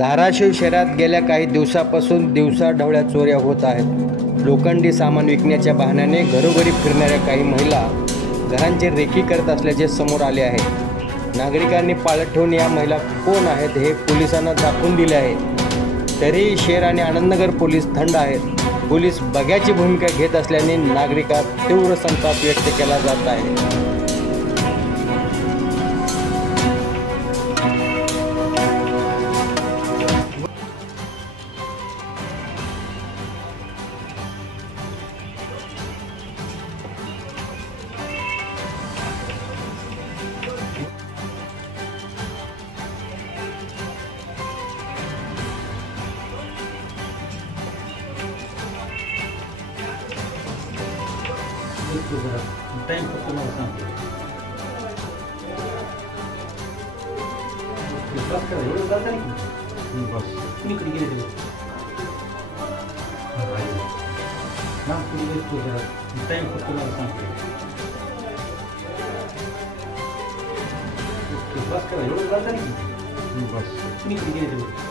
धाराशिव शहरात गेल्या काही दिवसापासून दिवसाढवळ्या चोऱ्या होत आहेत। लोखंडी सामान विकण्याच्या बहाण्याने घरोघरी फिरणाऱ्या काही महिला घरांची रेकी करत असल्याचे समोर आले आहे। नागरिकांनी पाळत ठेवून या महिला कोण आहेत हे पोलिसांना दाखवून दिले आहे। तरीही शहर आणि आनंदनगर पोलीस थंड आहेत। पोलीस बघ्याची भूमिका घेत असल्याने नागरिकात तीव्र संताप व्यक्त केला जात आहे। टाइम फक्त मला सांगतो बस करा एवढं जाता नाही बस कुणीकडे गेले ना कुणी गेले टाइम फक्त मला सांगतो बस करा एवढं जाता नाही बस कुणीकडे गेले